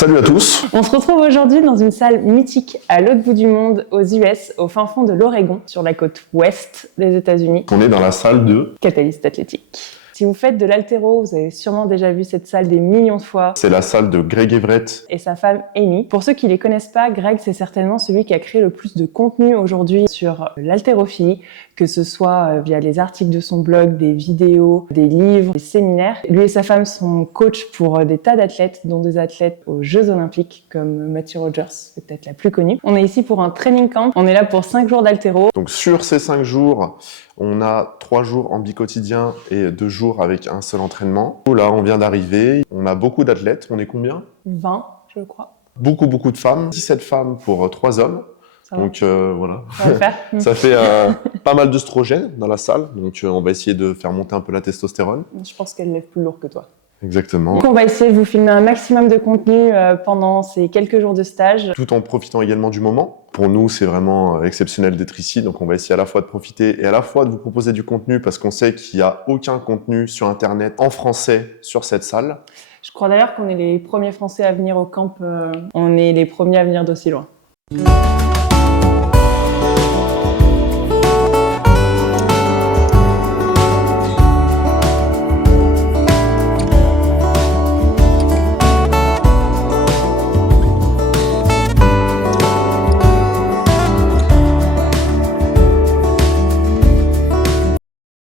Salut à tous. On se retrouve aujourd'hui dans une salle mythique à l'autre bout du monde, aux US, au fin fond de l'Oregon, sur la côte ouest des États-Unis. On est dans la salle de Catalyst Athletic. Si vous faites de l'haltéro, vous avez sûrement déjà vu cette salle des millions de fois. C'est la salle de Greg Everett Et sa femme Amy. Pour ceux qui les connaissent pas, Greg, c'est certainement celui qui a créé le plus de contenu aujourd'hui sur l'haltérophilie, que ce soit via les articles de son blog, des vidéos, des livres, des séminaires. Lui et sa femme sont coachs pour des tas d'athlètes, dont des athlètes aux Jeux Olympiques, comme Matthew Rogers, c'est peut-être la plus connue. On est ici pour un training camp. On est là pour 5 jours d'haltéro. Donc sur ces 5 jours, on a 3 jours en bi-quotidien et 2 jours avec un seul entraînement. Là, on vient d'arriver. On a beaucoup d'athlètes. On est combien? 20, je crois. Beaucoup de femmes. 17 femmes pour 3 hommes. Donc voilà, ça va le faire. Ça fait pas mal d'œstrogènes dans la salle, donc on va essayer de faire monter un peu la testostérone. Je pense qu'elle lève plus lourd que toi. Exactement. Donc on va essayer de vous filmer un maximum de contenu pendant ces quelques jours de stage. Tout en profitant également du moment. Pour nous, c'est vraiment exceptionnel d'être ici, donc on va essayer à la fois de profiter et à la fois de vous proposer du contenu parce qu'on sait qu'il n'y a aucun contenu sur Internet en français sur cette salle. Je crois d'ailleurs qu'on est les premiers Français à venir au camp, on est les premiers à venir d'aussi loin.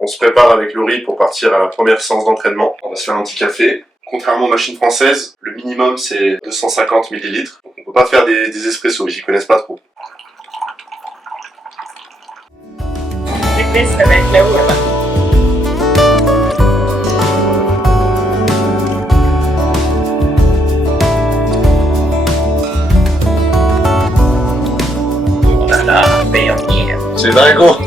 On se prépare avec Laurie pour partir à la première séance d'entraînement. On va se faire un petit café. Contrairement aux machines françaises, le minimum c'est 250 ml. Donc on peut pas faire des espressos, j'y connaissent pas trop. Ça va être là-haut, là-bas. C'est dingo.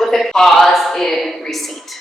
with a pause in receipt.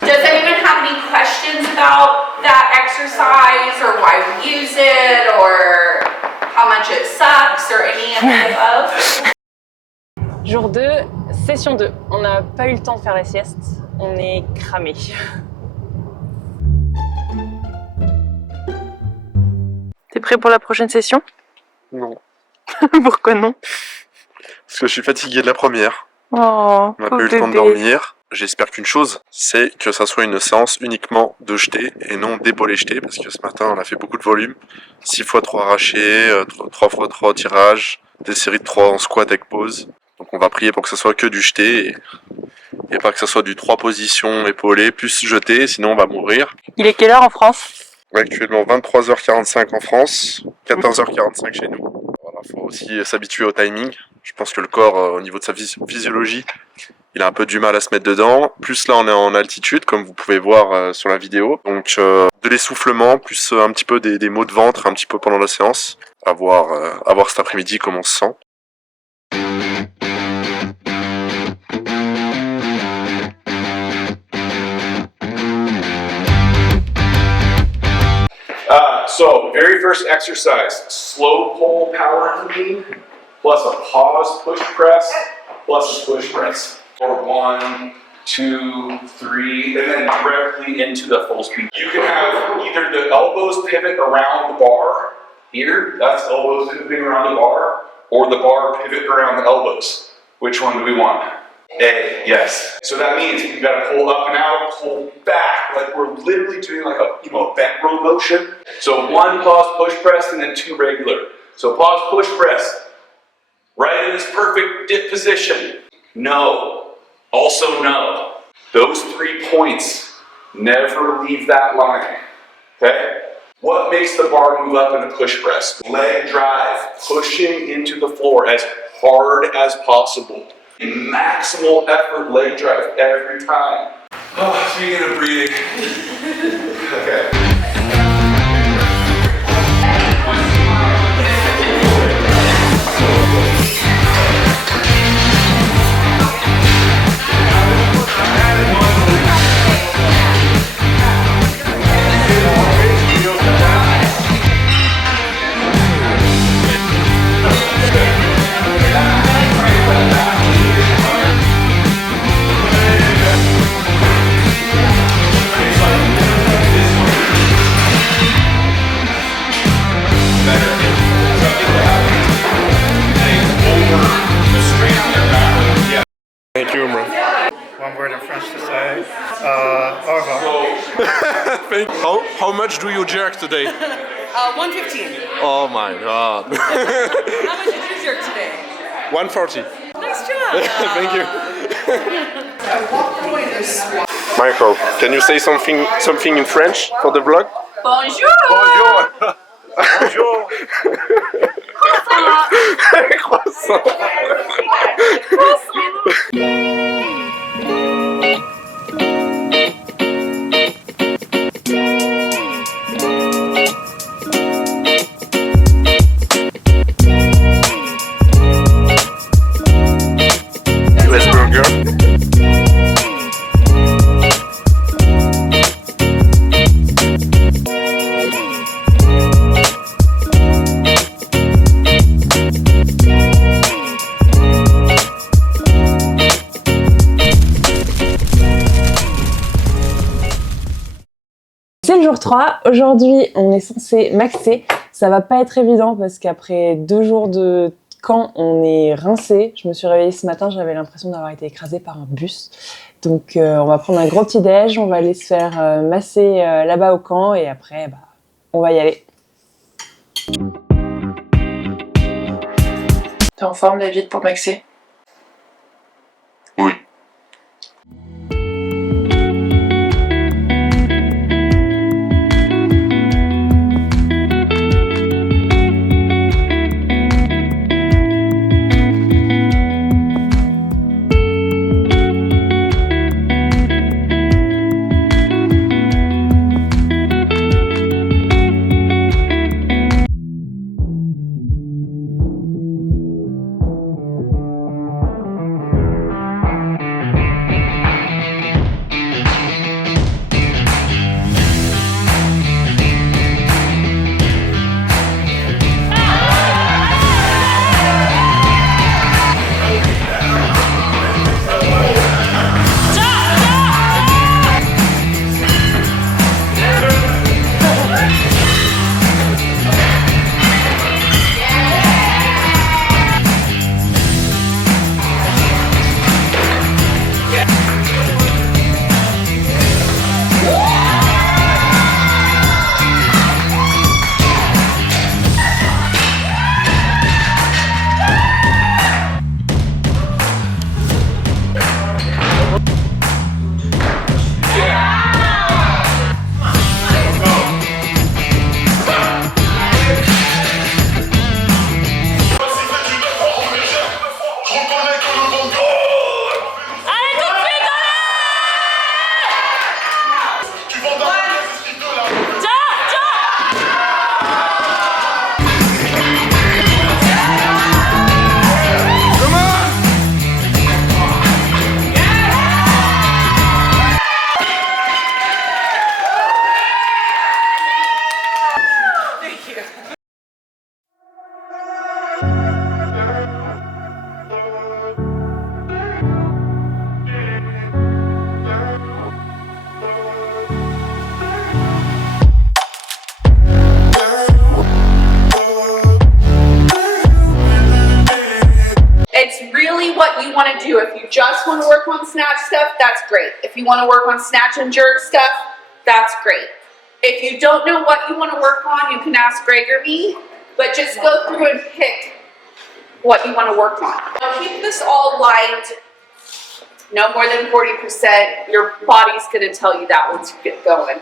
Does anyone have any questions about that exercise or why we use it or how much it sucks or any of the above? Jour 2, session 2. On n'a pas eu le temps de faire la sieste. On est cramé. T'es prêt pour la prochaine session? Non. Pourquoi non? Parce que je suis fatigué de la première. Oh, on n'a pas eu le temps de dormir. J'espère qu'une chose, c'est que ça soit une séance uniquement de jeté et non d'épaulé jeté, parce que ce matin on a fait beaucoup de volume. 6 x 3 arrachés, 3 x 3 tirages, des séries de 3 en squat avec pause. Donc on va prier pour que ça soit que du jeté et pas que ça soit du 3 positions épaulées plus jeté, sinon on va mourir. Il est quelle heure en France? Actuellement 23h45 en France, 14h45 chez nous. Voilà, faut aussi s'habituer au timing. Je pense que le corps, au niveau de sa physiologie, il a un peu du mal à se mettre dedans. Plus là, on est en altitude, comme vous pouvez voir sur la vidéo. Donc, de l'essoufflement, plus un petit peu des maux de ventre, un petit peu pendant la séance. À voir cet après-midi comment on se sent. So, very first exercise, slow pull power clean, plus a pause push press, plus a push press. Or 1, 2, 3, and then directly into the full speed. You can have either the elbows pivot around the bar, here, that's elbows pivoting around the bar, or the bar pivot around the elbows. Which one do we want? A, yes. So that means you gotta pull up and out, pull back, like we're literally doing like a bent row motion. So 1 pause push press and then 2 regular. So pause push press. Right in his perfect dip position. No. Also no. Those 3 points, never leave that line. Okay? What makes the bar move up in a push press? Leg drive, pushing into the floor as hard as possible. Maximal effort leg drive every time. Oh, speaking of breathing. Okay. Thank you, bro. One word in French to say. Au revoir. How much do you jerk today? 115. Oh my god. How much did you jerk today? 140. Nice job. Thank you. Michael, can you say something in French for the vlog? Bonjour! Bonjour. Bonjour. Croissant. US burger. C'est le jour 3, aujourd'hui on est censé maxer, ça va pas être évident parce qu'après 2 jours de camp on est rincé. Je me suis réveillée ce matin, j'avais l'impression d'avoir été écrasée par un bus. Donc on va prendre un gros petit déj, on va aller se faire masser là-bas au camp et après on va y aller. T'es en forme David pour maxer? Oui. want to do. If you just want to work on snatch stuff, that's great. If you want to work on snatch and jerk stuff, that's great. If you don't know what you want to work on, you can ask Greg or me, but just go through and pick what you want to work on. Now keep this all light, no more than 40%. Your body's going to tell you that once you get going.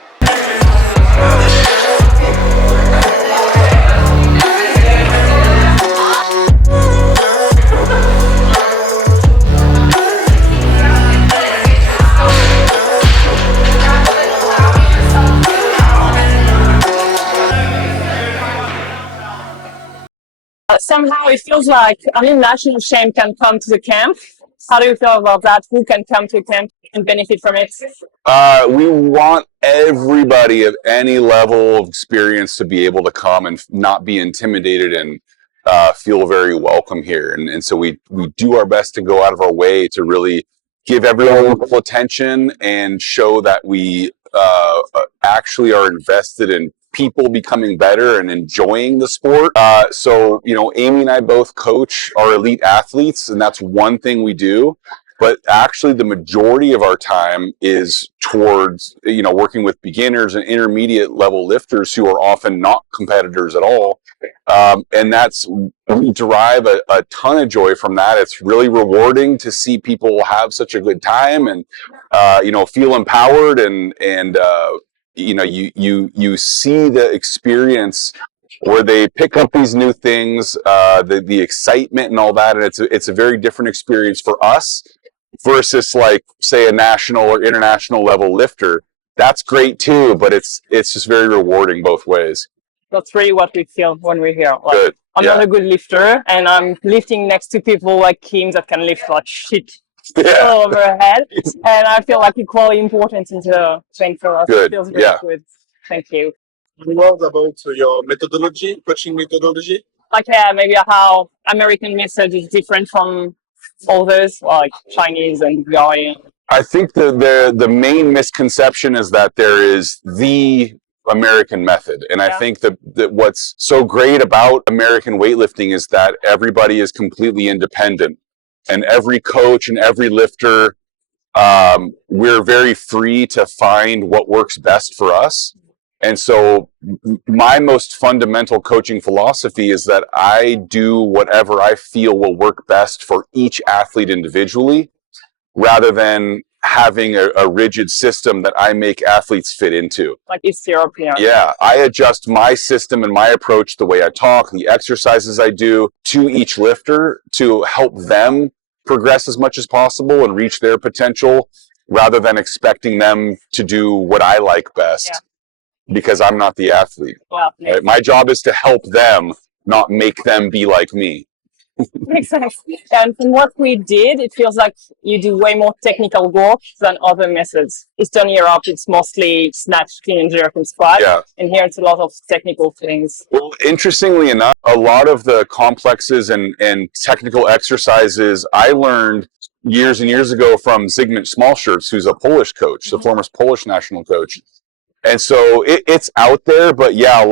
Somehow it feels like, national shame can come to the camp. How do you feel about that? Who can come to camp and benefit from it? We want everybody of any level of experience to be able to come and not be intimidated and feel very welcome here. And so we do our best to go out of our way to really give everyone equal attention and show that we actually are invested in people becoming better and enjoying the sport. So, Amy and I both coach our elite athletes, and that's one thing we do. But actually, the majority of our time is towards, working with beginners and intermediate level lifters who are often not competitors at all. And we derive a ton of joy from that. It's really rewarding to see people have such a good time and, feel empowered and you see the experience where they pick up these new things, the excitement and all that. And it's a very different experience for us versus like, say, a national or international level lifter. That's great too, but it's just very rewarding both ways. That's really what we feel when we're here. Like, Good. I'm not a good lifter, and I'm lifting next to people like Kim that can lift like shit all over her head. And I feel like equally important in the thing for us. Good. It feels very good. Thank you. Words about your methodology, coaching methodology? Like, maybe how American method is different from others, like Chinese and Korean. I think the main misconception is that there is the American method. And I think that what's so great about American weightlifting is that everybody is completely independent. And every coach and every lifter, we're very free to find what works best for us. And so my most fundamental coaching philosophy is that I do whatever I feel will work best for each athlete individually, rather than having a rigid system that I make athletes fit into. Like East European. Yeah, I adjust my system and my approach, the way I talk, the exercises I do to each lifter to help them progress as much as possible and reach their potential, rather than expecting them to do what I like best, because I'm not the athlete. Right? My job is to help them, not make them be like me. Makes sense. And from what we did, it feels like you do way more technical work than other methods. Eastern Europe, it's mostly snatch, clean and jerk, and squat. Yeah. And here it's a lot of technical things. Well, interestingly enough, a lot of the complexes and technical exercises I learned years and years ago from Zygmunt Smalshirts, who's a Polish coach, the former Polish national coach. And so it's out there, but yeah, a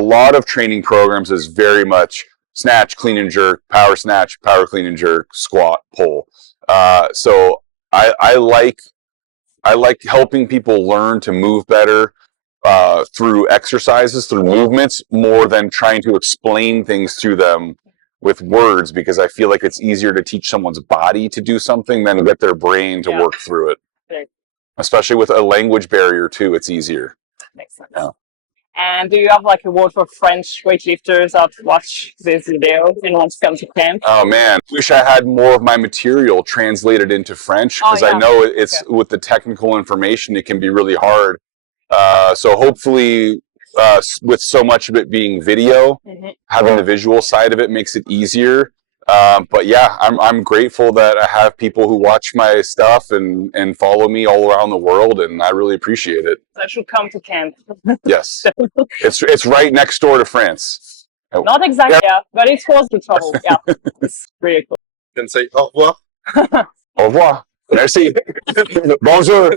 lot of training programs is very much snatch, clean and jerk, power snatch, power clean and jerk, squat, pull. So I like helping people learn to move better through exercises, through movements, more than trying to explain things to them with words, because I feel like it's easier to teach someone's body to do something than to get their brain to work through it. Okay. Especially with a language barrier too, it's easier. Makes sense. Yeah. And do you have like a word for French weightlifters that watch this video and want to come to camp? Oh man, wish I had more of my material translated into French, because I know it's with the technical information, it can be really hard. So hopefully, with so much of it being video, having the visual side of it makes it easier. But yeah, I'm grateful that I have people who watch my stuff and follow me all around the world, and I really appreciate it. I should come to camp. Yes, it's right next door to France. Not exactly, but it's worth the trouble. Yeah, it's really cool. You can say au revoir. Au revoir. Merci. Bonjour.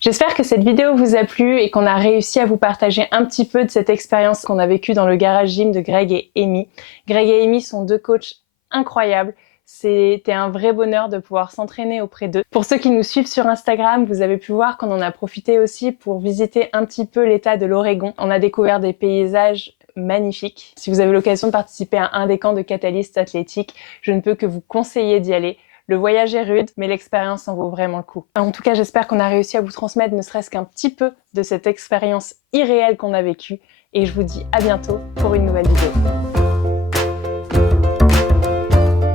J'espère que cette vidéo vous a plu et qu'on a réussi à vous partager un petit peu de cette expérience qu'on a vécue dans le garage gym de Greg et Amy. Greg et Amy sont deux coachs incroyables. C'était un vrai bonheur de pouvoir s'entraîner auprès d'eux. Pour ceux qui nous suivent sur Instagram, vous avez pu voir qu'on en a profité aussi pour visiter un petit peu l'état de l'Oregon. On a découvert des paysages magnifique. Si vous avez l'occasion de participer à un des camps de Catalyst Athlétique, je ne peux que vous conseiller d'y aller. Le voyage est rude, mais l'expérience en vaut vraiment le coup. En tout cas, j'espère qu'on a réussi à vous transmettre ne serait-ce qu'un petit peu de cette expérience irréelle qu'on a vécue. Et je vous dis à bientôt pour une nouvelle vidéo.